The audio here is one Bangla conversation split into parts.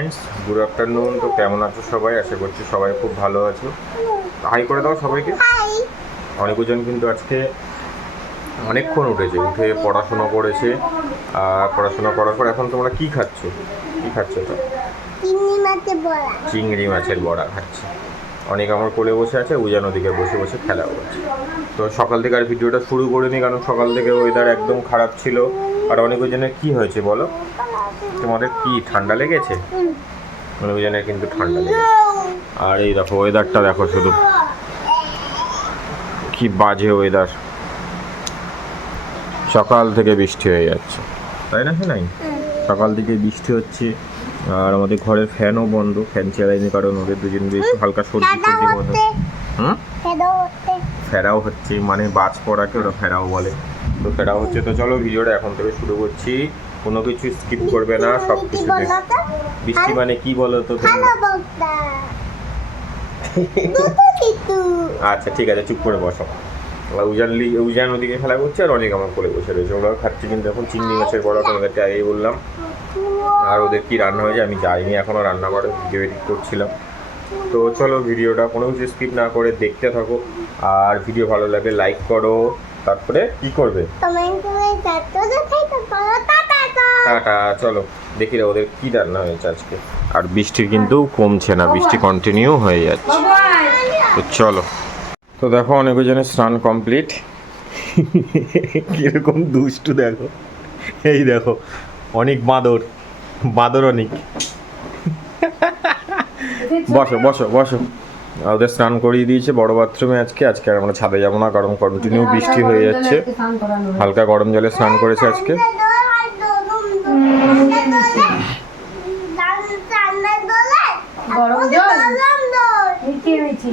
ফ্রেন্ডস গুড আফটারনুন তো কেমন আছো সবাই? আশা করছি সবাই খুব ভালো আছো। হাই করে দাও সবাইকে। অনেকজন কিন্তু আজকে অনেকক্ষণ উঠেছে উঠে পড়াশোনা করেছে। আর পড়াশোনা করার পর এখন তোমরা কি খাচ্ছ? কি খাচ্ছ তো? চিংড়ি মাছে বড়া। চিংড়ি মাছের বড়া খাচ্ছে। অনেক আমার কোলে বসে আছে উজান ওদিকে বসে বসে খেলা করছে। তো সকাল থেকে আর ভিডিওটা শুরু করিনি কারণ সকাল থেকে ওয়েদার একদম খারাপ ছিল। আর অনেকজনের কী হয়েছে বলো? তোমাদের কি ঠান্ডা লেগেছে? অনেকজনের কিন্তু ঠান্ডা লেগেছে। আর এই দেখো ওয়েদারটা দেখো শুধু। কি বাজে ওয়েদার সকাল থেকে বৃষ্টি হয়ে যাচ্ছে। তাই না নাই সকাল থেকে বৃষ্টি হচ্ছে আর আমাদের ঘরের ফ্যানও বন্ধ। ফ্যান চালাইনি কারণ ওদের দুজন বেশ হালকা সর্দি সর্দি মতো হুম? ফেরাও হচ্ছে মানে বাজ পড়াকে ওরা ফেরাও বলে। তো ফেরাও হচ্ছে তো চলো ভিডিওটা এখন থেকে শুরু করছি। কোনো কিছু স্কিপ করবে না সব কিছু বৃষ্টি মানে কি বলো তো আচ্ছা ঠিক আছে চুপ করে বসো। উজান লি উজান ওদিকে খেলা করছে আর অনেক আমার কোলে বসে রয়েছে। ওরা খাচ্ছে কিন্তু এখন চিংড়ি মাছের বড়া তোমাদেরকে আগেই বললাম। আর ওদের কি রান্না হয়েছে আমি যাইনি এখনও রান্না করে ভিডিও এডিট করছিলাম। তো চলো ভিডিওটা কোনো কিছু স্কিপ না করে দেখতে থাকো। আর ভিডিও ভালো লাগে লাইক করো। তারপরে কি করবে? টাটা। চলো দেখি রে ওদের কি রান্না হয়েছে আজকে। আর বৃষ্টি কিন্তু কমছে না বৃষ্টি কন্টিনিউ হয়ে যাচ্ছে। তো চলো। তো দেখো অনেকজনের স্নান কমপ্লিট কীরকম দুষ্টু দেখো। এই দেখো অনেক বাঁদর। বাঁদর অনেক। বসো বসো বসো। ওদের স্নান করিয়ে দিয়েছে বড় বাথরুমে আজকে। আজকে আর আমরা ছাদে যাব না কারণ কন্টিনিউ বৃষ্টি হয়ে যাচ্ছে। হালকা গরম জলে স্নান করেছে আজকে। আয়।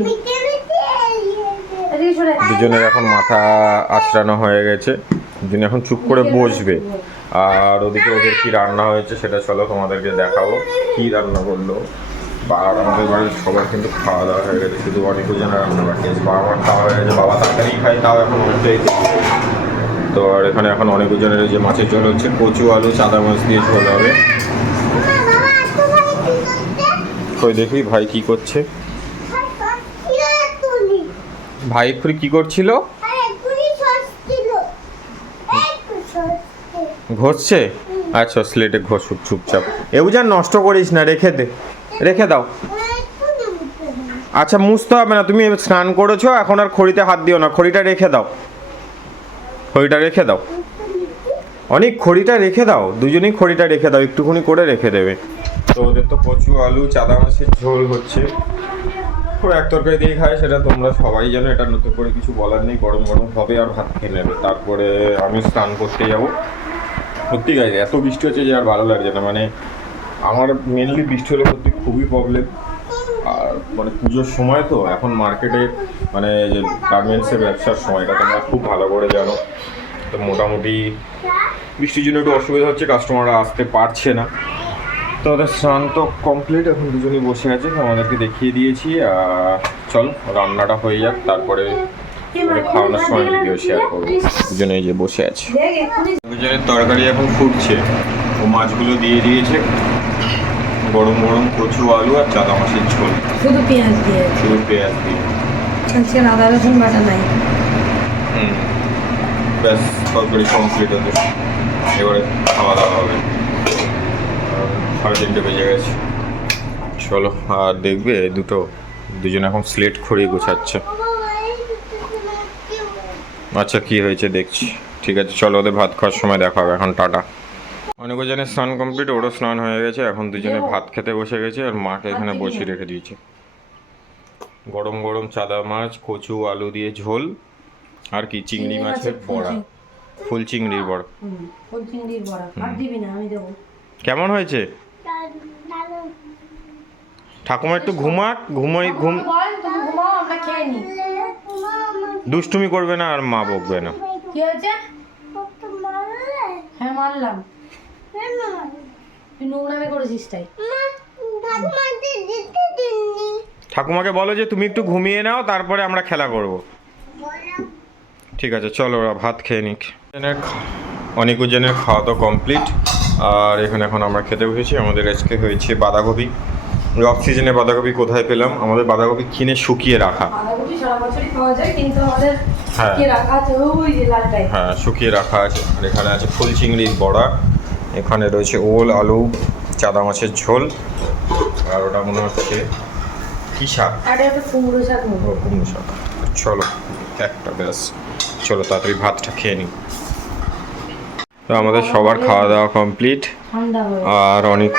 দুজনের এখন মাথা আঁচড়ানো হয়ে গেছে। দুজন এখন চুপ করে বসবে। আর ওদিকে ওদের কি রান্না হয়েছে সেটা চলো তোমাদেরকে দেখাবো। কি রান্না করল? বা আর আমাদের বাড়ির সবার কিন্তু খাওয়া দাওয়া হয়ে গেছে। শুধু অনেক জনের রান্না বাকি আছে। বাবা আমার খাওয়া হয়ে গেছে। বাবা তাড়াতাড়ি খায় তাও এখন অনেকটাই তো আর এখানে এখন অনেক জনের যে মাছের ঝোল হচ্ছে কচু আলু চাদা মাছ দিয়ে ঝোল হবে। কই দেখি ভাই কি করছে। ভাই এক্ষুনি কি করছিল? ঘষছে? আচ্ছা স্লেটে ঘষুক চুপচাপ। এউজান নষ্ট করিস না রেখে দে। রেখে দাও। আচ্ছা মুছতে হবে না তুমি স্নান করেছ এখন আর খড়িতে হাত দিও না খড়িটা রেখে দাও। খড়িটা রেখে দাও। অনেক খড়িটা রেখে দাও। দুজনেই খড়িটা রেখে দাও একটুখানি করে রেখে দেবে। তো ওদের তো কচু আলু চাদা মাছের ঝোল হচ্ছে। খুব এক তরকারি দিয়ে খায়, সেটা তোমরা সবাই জানো, এটা নতুন করে কিছু বলার নেই, গরম গরম হবে আর ভাত খেয়ে নেবে। তারপরে আমি স্নান করতে যাব। সত্যি গাইছে এত বৃষ্টি হচ্ছে যে আর ভালো লাগছে না মানে আমার মেনলি বৃষ্টি হলে সত্যি খুবই প্রবলেম আর মানে পুজোর সময় তো, এখন মার্কেটে মানে যে গার্মেন্টসের ব্যবসার সময়টা তোমরা খুব ভালো করে জানো। তো মোটামুটি বৃষ্টির জন্য একটু অসুবিধা হচ্ছে কাস্টমাররা আসতে পারছে না। তো ওদের স্নান তো কমপ্লিট এখন দুজনেই বসে আছে আমাদেরকে দেখিয়ে দিয়েছি চল রান্নাটা হয়ে যাক তারপরে খাওয়ানোর সময় ভিডিও শেয়ার করব। দুজনে যে বসে আছে। দুজনের তরকারি এখন ফুটছে ও মাছগুলো দিয়ে দিয়েছে গরম গরম কচু আলু আর চাদা মাছের ঝোল। শুধু পেঁয়াজ দিয়ে। শুধু পেঁয়াজ দিয়ে। আজকে আদা রসুন বাটা নাই। হুম ব্যাস তরকারি কমপ্লিট হতে। এবারে খাওয়া দাওয়া হবে। সাড়ে তিনটে বেজে গেছে। চলো আর দেখবে দুটো দুজন এখন স্লেট খড়িয়ে গোছাচ্ছে। আচ্ছা কি হয়েছে দেখছি। ঠিক আছে চলো ওদের ভাত খাওয়ার সময় দেখা হবে এখন টাটা। অনেকজনের স্নান কমপ্লিট ওরও স্নান হয়ে গেছে এখন দুজনে ভাত খেতে বসে গেছে আর মাকে এখানে বসিয়ে রেখে দিয়েছে। গরম গরম চাদা মাছ কচু আলু দিয়ে ঝোল আর কি চিংড়ি মাছের বড়া। ফুল চিংড়ির বড়া। ফুল চিংড়ির বড়া। আর দিবি না আমি দেবো। কেমন হয়েছে? ঠাকুমা একটু ঘুমাক ঘুমাই ঘুম দুষ্টুমি করবে না আর মা বকবে না। কি হয়েছে? হ্যাঁ মানলাম নোংরামি করেছিস তাই। ঠাকুমাকে বলো যে তুমি একটু ঘুমিয়ে নাও তারপরে আমরা খেলা করব। ঠিক আছে চলো ওরা ভাত খেয়ে নিক। অনেক জনের খাওয়া তো কমপ্লিট। আর এখানে এখন আমরা খেতে বসেছি। আমাদের আজকে হয়েছে বাঁধাকপি। অফ সিজনে বাঁধাকপি কোথায় পেলাম? আমাদের বাঁধাকপি কিনে শুকিয়ে রাখা। বাঁধাকপি সারা বছরই পাওয়া যায় কিন্তু আমাদের হ্যাঁ। রাখা আছে ওই লালটাই হ্যাঁ শুকিয়ে রাখা আছে। আর এখানে আছে ফুল চিংড়ির বড়া। এখানে রয়েছে ওল আলু চাদা মাছের ঝোল। আর ওটা মনে হচ্ছে কি শাক? আর একটা কুমড়ো শাক ও কুমড়ো শাক। চলো একটা ব্যাস। চলো তাড়াতাড়ি ভাতটা খেয়ে নিই। তো আমাদের সবার খাওয়া দাওয়া কমপ্লিট। আর অনেক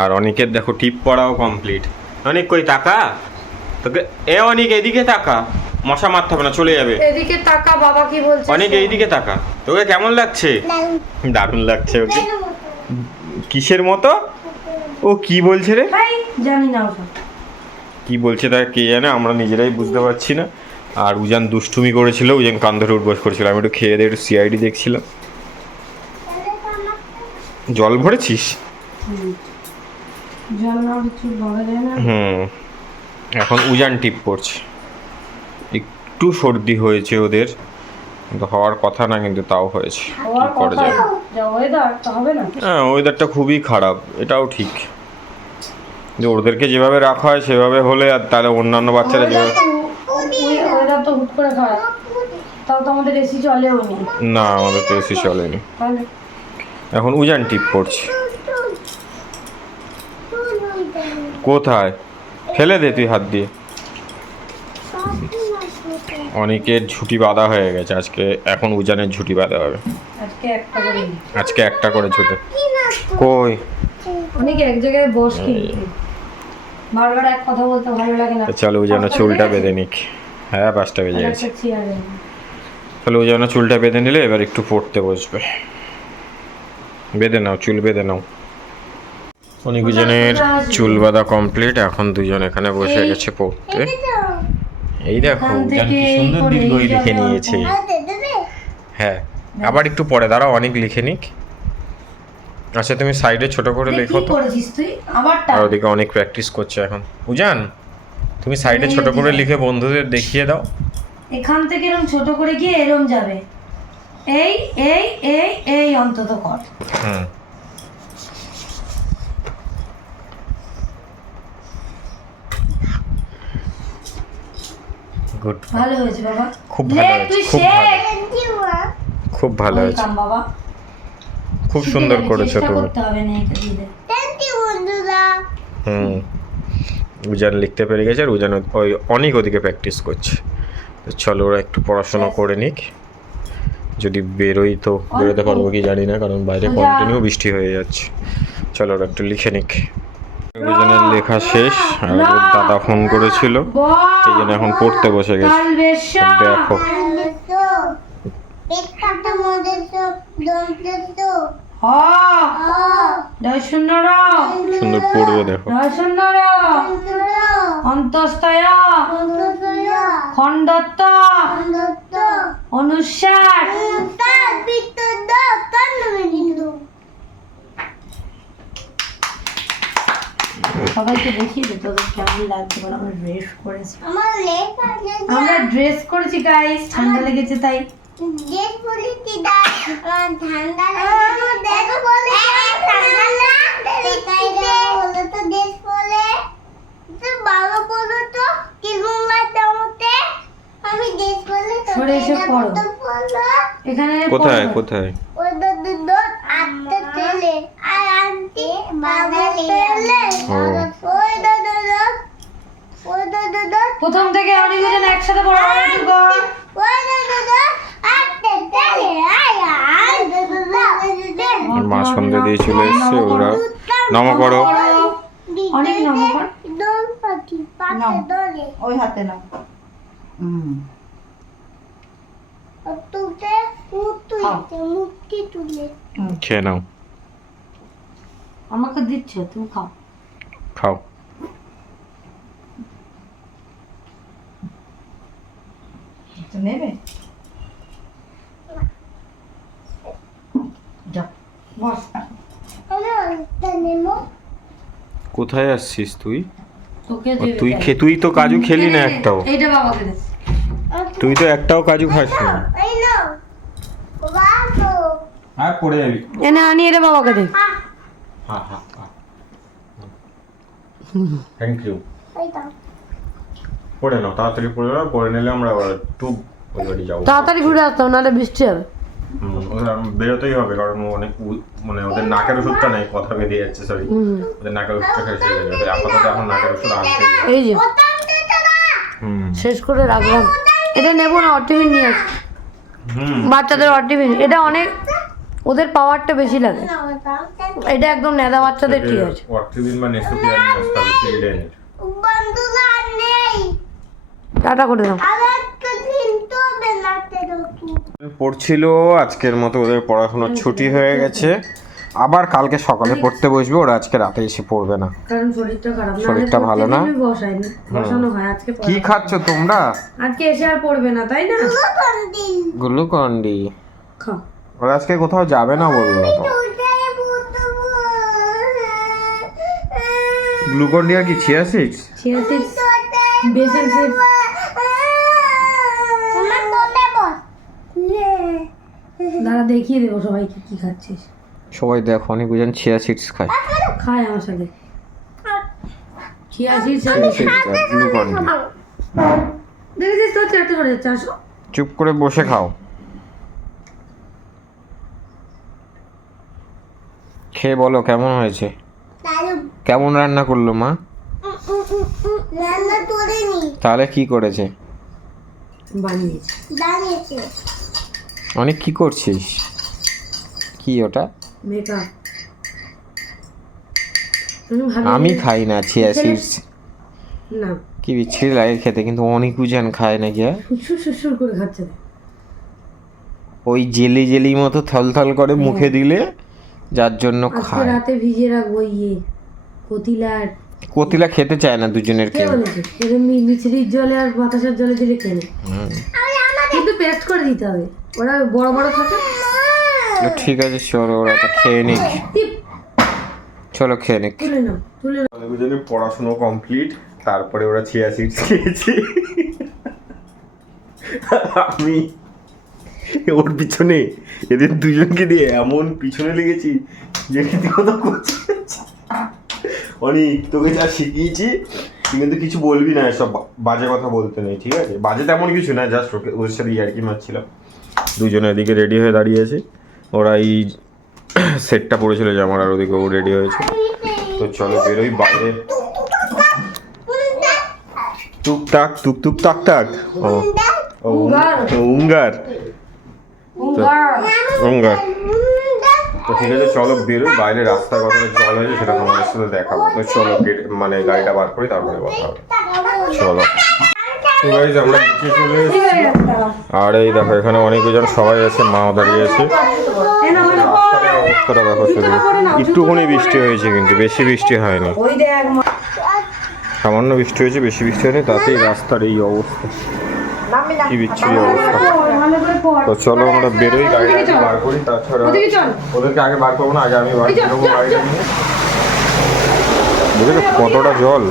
আর অনেকের দেখো টিপ পড়াও কমপ্লিট অনেক কই টাকা? তোকে এ অনেক এদিকে তাকা মশা মারতে হবে না চলে যাবে। এদিকে তাকা বাবা কি বলছে অনেক এইদিকে তাকা তোকে কেমন লাগছে? দারুণ। লাগছে ওকে। কিসের মতো? ও কি বলছে রে? ভাই জানি না ওসব কি বলছে তা কে জানে আমরা নিজেরাই বুঝতে পারছি না। আর উজান দুষ্টুমি করেছিল উজান কান ধরে উঠবস করেছিল। আমি একটু খেয়ে দিয়ে একটু সিআইডি দেখছিলাম। জল ভরেছিস জল না কিছু বলা যায় না হুম। এখন উজান টিপ পড়ছে একটু সর্দি হয়েছে ওদের কিন্তু হওয়ার কথা না কিন্তু তাও হয়েছে। কি করা কথা? যাবে যা ওয়েদার তা হবে না? হ্যাঁ ওয়েদারটা খুবই খারাপ এটাও ঠিক। যে ওদেরকে যেভাবে রাখা হয় সেভাবে হলে আর তাহলে অন্যান্য বাচ্চারা যেভাবে ওয়েদার তো হুট করে খারাপ তাও তো আমাদের এসি চলেও না। আমাদের তো এসি চলেনি। এখন উজান টিপ পড়ছে কোথায়? ফেলে দে তুই হাত দিয়ে। অনেকের ঝুটি বাঁধা হয়ে গেছে। আজকে এখন উজানের ঝুটি বাঁধা হবে। আজকে একটা করে ঝুটে। কই? অনেকে এক জায়গায় বস বারবার এক কথা বলতে ভালো লাগে না। চলো উজানো চুলটা বেঁধে নিক। হ্যাঁ পাঁচটা বেজে গেছে। তাহলে চুলটা বেঁধে নিলে এবার একটু পড়তে বসবে। বেঁধে নাও চুল বেঁধে নাও। অনেক দুজনের চুল বাঁধা কমপ্লিট এখন দুজন এখানে বসে গেছে পড়তে। এই দেখো। উজান কি সুন্দর দীর্ঘই লিখে নিয়েছে। হ্যাঁ আবার একটু পরে দাঁড়াও অনেক লিখে নিক। আচ্ছা তুমি সাইডে ছোট করে লেখো তো। আর ওদিকে অনেক প্র্যাকটিস করছে এখন। উজান তুমি সাইডে ছোট করে লিখে বন্ধুদের দেখিয়ে দাও। এখান থেকে এরকম ছোট করে গিয়ে এরম যাবে। এই এই এই এই অন্তত কর। হুম। গুড। ভালো হয়েছে বাবা। খুব ভালো হয়েছে, খুব ভালো। খুব ভালো হয়েছে। বাবা। খুব সুন্দর করেছ তুমি। করতে হবে না এটা দিলে থ্যাংক ইউ বন্ধুরা। হুম। উজান লিখতে পেরে গেছে আর উজান ওই অনেক ওদিকে প্র্যাকটিস করছে। তো চলো ওরা একটু পড়াশোনা করে নিক। যদি বেরোই তো বেরোতে পারব কি জানি না কারণ বাইরে কন্টিনিউ বৃষ্টি হয়ে যাচ্ছে। চলো ওরা একটু লিখে নিক। উজানের লেখা শেষ দাদা ফোন করেছিল। এই জন্য এখন পড়তে বসে গেছে। দেখো। সুন্দর পড়বে অন্তস্তয় খণ্ডত্ব। অনুসার সবাইকে দেখিয়ে দে তোদের কেমন লাগছে বলে? আমরা ড্রেস করেছি। আমার ড্রেস করেছি গাইস ঠান্ডা লেগেছে তাই। লাগে তাই। বলে তো দেশ বলে তো বাবা বলো তো কি গুঙ্গা আমি দেশ বলে তো সরে এসে পড়ো। বলো এখানে কোথায় কোথায়? প্রথম থেকে অনেক দুজন একসাথে আর মা সন্ধ্যে দিয়ে চলে এসছে ওরা। নম করো অনেক নম কর। ওই হাতে নাও। হুম খেয়ে নাও। আমাকে দিচ্ছে তুমি খাও। খাও। নেবে? কোথায় আসছিস তুই? তুই তাই। খে তুই তো কাজু খেলি না একটাও। এইটা বাবাকে দে তুই তো একটাও কাজু খাস না। আর পড়ে যাবি। এনে আনিয়ে রে বাবাকে দে। হ্যাঁ হ্যাঁ হ্যাঁ। থ্যাংক ইউ পড়ে নাও তাড়াতাড়ি পড়ে নাও পড়ে নিলে আমরা আবার একটু ওই বাড়ি যাব। তাড়াতাড়ি ঘুরে আসতাম নাহলে বৃষ্টি হবে। ওদের বেরোতেই হবে কারণ অনেক মানে ওদের নাকের ওষুধটা নেই কথা বেরিয়ে যাচ্ছে সরি ওদের নাকের ওষুধটা খেয়ে শেষ হয়ে যাবে আপাতত এখন নাকের ওষুধ আনতে এই যে। শেষ করে রাখলাম। এটা নেব না অটিফিন নিয়ে আসি। হুম। বাচ্চাদের অটিফিন এটা অনেক ওদের পাওয়ারটা বেশি লাগে। এটা একদম নেদা বাচ্চাদের ঠিক আছে টাটা করে দাও। পড়ছিল আজকের মতো ওদের পড়াশোনার ছুটি হয়ে গেছে। আবার কালকে সকালে পড়তে বসবে ওরা আজকে রাতে এসে পড়বে না। কারণ শরীরটা খারাপ। শরীরটা ভালো না? বসাইনি বসানো হয় আজকে কি খাচ্ছ তোমরা? আজকে এসে আর পড়বে না তাই না? গ্লুকন্ডি। খাও। ওরা আজকে কোথাও যাবে না বলল তো? বুঝব গ্লুকন্ডি আর কি ছিয়া সিক্স চিয়া সিডস। বেসন সিডস। তোমার কোলে বস। দাঁড়া দেখিয়ে দেবো সবাইকে কি খাচ্ছিস। সবাই দেখো অনেক বুঝেন ছিয়া সিক্স খায়। খায় আমার সাথে। চিয়া সিডস গ্লুকন্ডি দেখেছিস তোর চারটে করে আসো। চুপ করে বসে খাও। খেয়ে বলো কেমন হয়েছে? কেমন রান্না করল মা? তাহলে কি করেছে? অনেক কি করছিস? কি ওটা? আমি খাই না চিয়া সিডস কি বিচ্ছিরি লাগে খেতে কিন্তু অনেক উজান খায় নাকি হ্যাঁ? করে খাচ্ছে। ওই জেলি জেলি মতো থলথল করে মুখে দিলে যার জন্য খায়। রাতে ভিজিয়ে রাখব ইয়ে কতিলা আর কতিলা খেতে চায় না দুজনের কে কেউ। মিছরির জলে আর বাতাসের জলে দিলে কেনে। কিন্তু পেস্ট করে দিতে হবে। ওরা বড় বড় থাকে। ঠিক আছে চলো ওরা তো খেয়ে নিক। চলো খেয়ে নিক। তুলে নাও দুজনে পড়াশুনো কমপ্লিট তারপরে ওরা চিয়া সিডস খেয়েছে। আমি ওর পিছনে এদের দুজনকে দিয়ে এমন পিছনে লেগেছি যে রীতিমতো করছে অনেক তোকে যা শিখিয়েছি তুই কিন্তু কিছু বলবি না এসব বাজে কথা বলতে নেই ঠিক আছে? বাজে তেমন কিছু না জাস্ট ওকে ওর সাথে ইয়ার্কি মারছিলাম। দুজনে এদিকে রেডি হয়ে দাঁড়িয়েছে ওরা এই সেটটা পড়েছিল জামার আর ওদিকে ও রেডি হয়েছে। তো চলো বেরোই বাইরে। টুকটাক টুক টুক টাক ও উঙ্গার। উঙ্গার তো ঠিক আছে চলো বেরোই বাইরে রাস্তায় কতটা জল হয়েছে সেটা তোমাদের সাথে দেখাবো। তো চলো গেট- মানে গাড়িটা বার করি তারপরে কথা হবে। চলো। তো guys, আমরা নিচে চলে এসেছি। আর এই দেখো এখানে অনেকজন সবাই আছে মাও দাঁড়িয়ে আছে। অবস্থাটা দেখো শুধু। একটুখানি বৃষ্টি হয়েছে কিন্তু বেশি বৃষ্টি হয়নি। ওই সামান্য বৃষ্টি হয়েছে বেশি বৃষ্টি হয়নি তাতেই রাস্তার এই অবস্থা। কি বিচ্ছিরি অবস্থা। তো চলো আমরা বেরোই গাড়িটা আগে বার করি তাছাড়া ওদেরকে আগে বার করব না আগে আমি বার করব গাড়িটা নিয়ে। বুঝলে কতটা জল?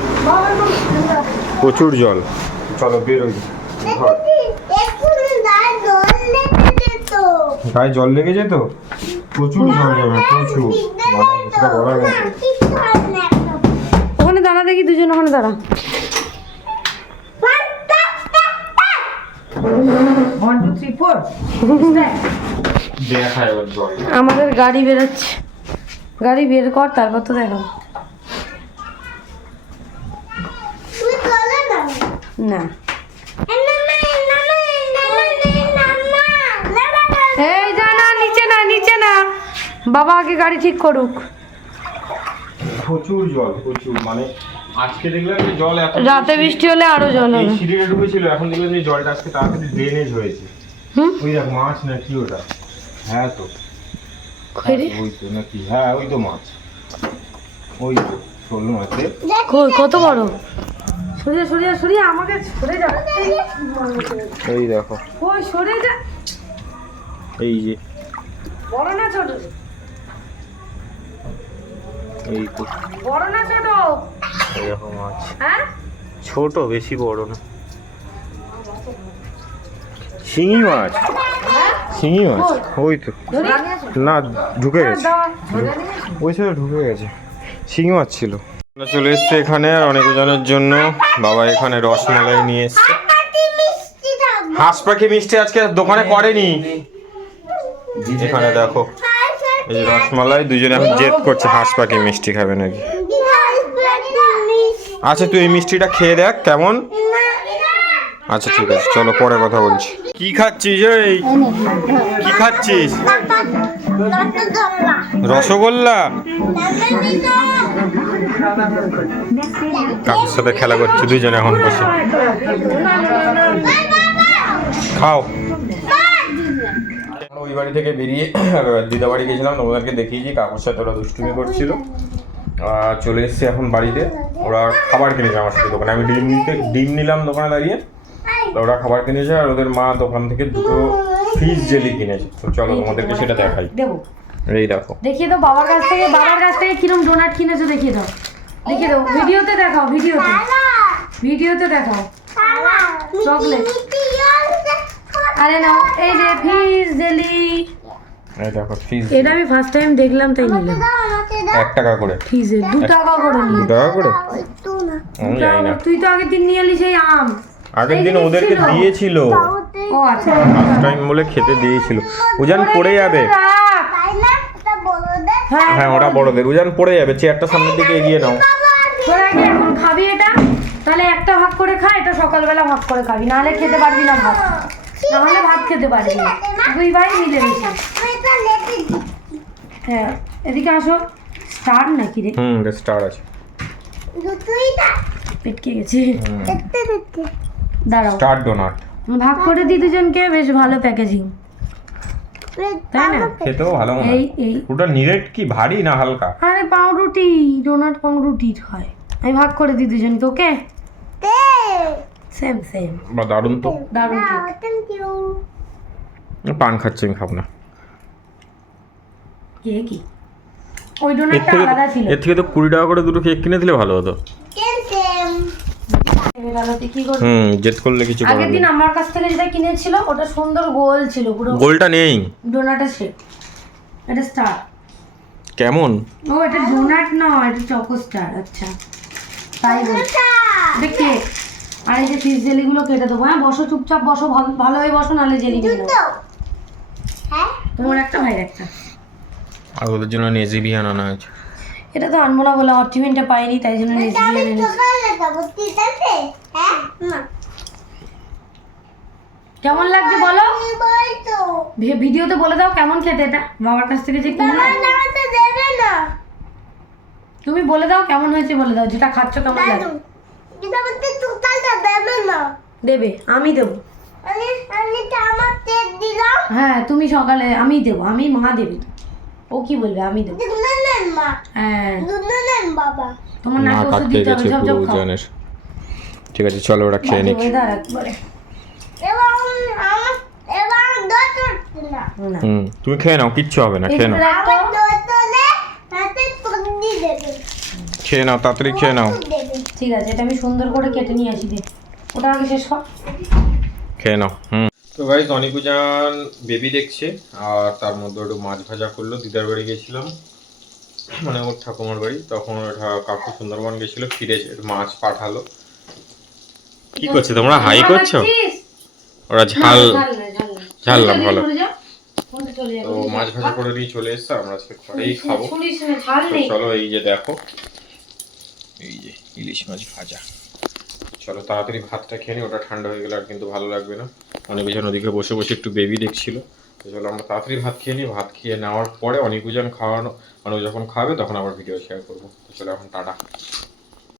প্রচুর জল। চলো বেরোই। গায়ে জল লেগে যেত গায়ে জল লেগে যেত প্রচুর জল যাবে প্রচুর। ওখানে দাঁড়া দেখি দুজন ওখানে দাঁড়া ওয়ান টু থ্রি ফোর দেখায় এবার জল আমাদের গাড়ি বেরোচ্ছে। গাড়ি বের কর তারপর তো দেখো। না। এই যা না নিচে না নিচে না। বাবা আগে গাড়ি ঠিক করুক। প্রচুর জল প্রচুর মানে আজকে দেখলাম যে জল এত রাতে বৃষ্টি হলে আরও জল এই হবে। সিঁড়িটা ঢুকেছিল এখন দেখলাম যে জলটা আজকে তাড়াতাড়ি ড্রেনেজ হয়েছে। ওই দেখ মাছ না কি ওটা? হ্যাঁ তো। ওই তো নাকি হ্যাঁ ওই তো মাছ। ওই তো শোল মাছে কত বড়? সরিয়ে সরিয়ে সরিয়ে আমাকে সরে যা। এই দেখো। ওই সরে যা। এই যে। বড় না ছোট? এই তো। বড় না ছোট? দেখো মাছ হ্যাঁ? ছোট বেশি বড় না। শিঙি মাছ। শিঙি মাছ? ওই তো। না ঢুকে গেছে। ওই সাইডে ঢুকে গেছে। শিঙি মাছ ছিল। আমরা চলে এসছে এখানে আর অনেক অনেকজনের জন্য। বাবা এখানে রসমালাই নিয়ে এসছে। হাঁস পাখি মিষ্টি আজকে দোকানে করেনি। এখানে দেখো এই রসমালাই দুজনে এখন জেদ করছে হাঁস পাখি মিষ্টি খাবে নাকি। আচ্ছা তুই এই মিষ্টিটা খেয়ে দেখ, কেমন? আচ্ছা ঠিক আছে, চলো পরে কথা বলছি। কি খাচ্ছিস এই? কি খাচ্ছিস? রসগোল্লা? কাকুর সাথে খেলা করছে দুজনে এখন বসে। খাও। ওই বাড়ি থেকে বেরিয়ে দিদা বাড়ি গেছিলাম, তোমাদেরকে দেখিয়েছি, কাকুর সাথে ওরা দুষ্টুমি করছিল। চলে এসেছি এখন বাড়িতে। ওরা খাবার কিনেছে আমার সাথে দোকানে। আমি ডিম নিতে ডিম নিলাম দোকানে দাঁড়িয়ে তো ওরা খাবার কিনেছে আর ওদের মা দোকান থেকে দুটো ফিশ জেলি কিনেছে। তো চলো তোমাদেরকে সেটা দেখাই। দেবো। এই দেখো। দেখিয়ে দাও বাবার কাছ থেকে বাবার কাছ থেকে কিরম ডোনাট কিনেছো দেখিয়ে দাও। দেখিয়ে দাও। ভিডিওতে দেখাও ভিডিওতে। ভিডিওতে দেখাও। চকলেট আরে নাও এই যে ফিস জেলি। এই দেখো ফিশ এটা আমি ফার্স্ট টাইম দেখলাম তাই নিলাম। এক টাকা করে। ফিজে দু টাকা করে দু নিয়ে টাকা করে? আমি জানি না। তুই তো আগের দিন নিয়ে এলি সেই আম। আগের দিন ওদেরকে দিয়েছিল। ও আচ্ছা। ফার্স্ট টাইম বলে খেতে দিয়েছিল। উজান পড়ে যাবে হ্যাঁ হ্যাঁ ওটা বড়দের। উজান পড়ে যাবে চেয়ারটা সামনের দিকে এগিয়ে নাও। তোরা কি এখন খাবি এটা? তাহলে একটা ভাগ করে খা এটা সকালবেলা ভাগ করে খাবি। নাহলে খেতে পারবি না ভাত। নাহলে ভাত খেতে পারবি না। দুই ভাই মিলে মিশে। হ্যাঁ এদিকে আসো। স্টার নাকি রে? হুম স্টার আছে। পেটকে গেছে। দাঁড়াও। Star donut. ভাগ করে দিই দুজনকে বেশ ভালো প্যাকেজিং। তাই না? খেতেও ভালো মনে হয়। এই এই। ওটা নিরেট কি ভারী না হালকা? আরে পাউরুটি ডোনাট পাউরুটির হয়। আমি ভাগ করে দিই দুজনকে ওকে? সেম সেম বা দারুণ তো। দারুণ পান খাচ্ছে আমি খাব না। কে কি ওই ডোনাটটা আলাদা ছিল। এর থেকে তো কুড়ি টাকা করে দুটো কেক কিনে দিলে ভালো হতো। আলাদাতে কি করবি? হুম জেদ করলে কিছু আগের দিন আমার কাছ থেকে যেটা কিনেছিল ওটা সুন্দর গোল ছিল পুরো গোলটা নেই। ডোনাটের শেপ এটা স্টার কেমন? ও এটা ডোনাট না এটা চকো স্টার আচ্ছা। তাই এটা কেক আর এই যে ফিস জেলিগুলো কেটে দেবো। হ্যাঁ বসো চুপচাপ বসো ভালো ভালো হয়ে বসো নাহলে জেলি নেব। তোমার একটা ভাইয়ের একটা। আর ওদের জন্য নেজিবি আনা হয়েছে। এটা তো আনব না বলে অর্টিমেন্টটা পাইনি তাই জন্য রেসিপি এনে নিয়েছি। কেমন লাগছে বলো? ভিডিওতে বলে দাও কেমন খেতে এটা বাবার কাছ থেকে যে কিনলে তুমি বলে দাও কেমন হয়েছে বলে দাও যেটা খাচ্ছ কেমন লাগে। দেবে আমি দেবো। হ্যাঁ তুমি সকালে আমি দেবো আমি মা দেবে। ও কি বলবে? আমি দেবো। হ্যাঁ। বাবা। তোমার না ওষুধ দিতে হবে পুরো ঝপ খাও। ঠিক আছে চলো ওরা খেয়ে নিক। তুমি খেয়ে নাও কিচ্ছু হবে না খেয়ে নাও। খেয়ে নাও তাড়াতাড়ি খেয়ে নাও। ঠিক আছে এটা আমি সুন্দর করে কেটে নিয়ে আসি দে। ওটা আগে শেষ কর খেয়ে নাও হুম। তো গাইজ অনিকুজান বেবি দেখছে আর তার মধ্যে একটু মাছ ভাজা করল। দিদার বাড়ি গেছিলাম মানে ওর ঠাকুমার বাড়ি। তখন ওটা কাকু সুন্দরবন গেছিল ফিরে মাছ পাঠালো। কি করছে তোমরা? হাই করছ? ওরা ঝাল ঝাল না, ভালো। তো মাছ ভাজা করে নিয়ে চলে এসছে আমরা আজকে ঘরেই খাব। চলো এই যে দেখো এই যে ইলিশ মাছ ভাজা। চলো তাড়াতাড়ি ভাতটা খেয়ে নিই ওটা ঠান্ডা হয়ে গেলে আর কিন্তু ভালো লাগবে না। অনেক অনেকজন ওদিকে বসে বসে একটু বেবি দেখছিল। তো চলো আমরা তাড়াতাড়ি ভাত খেয়ে নিই ভাত খেয়ে নেওয়ার পরে অনেক অনেকজন খাওয়ানো মানে যখন খাবে তখন আবার ভিডিও শেয়ার করব। তো চলো এখন টাটা।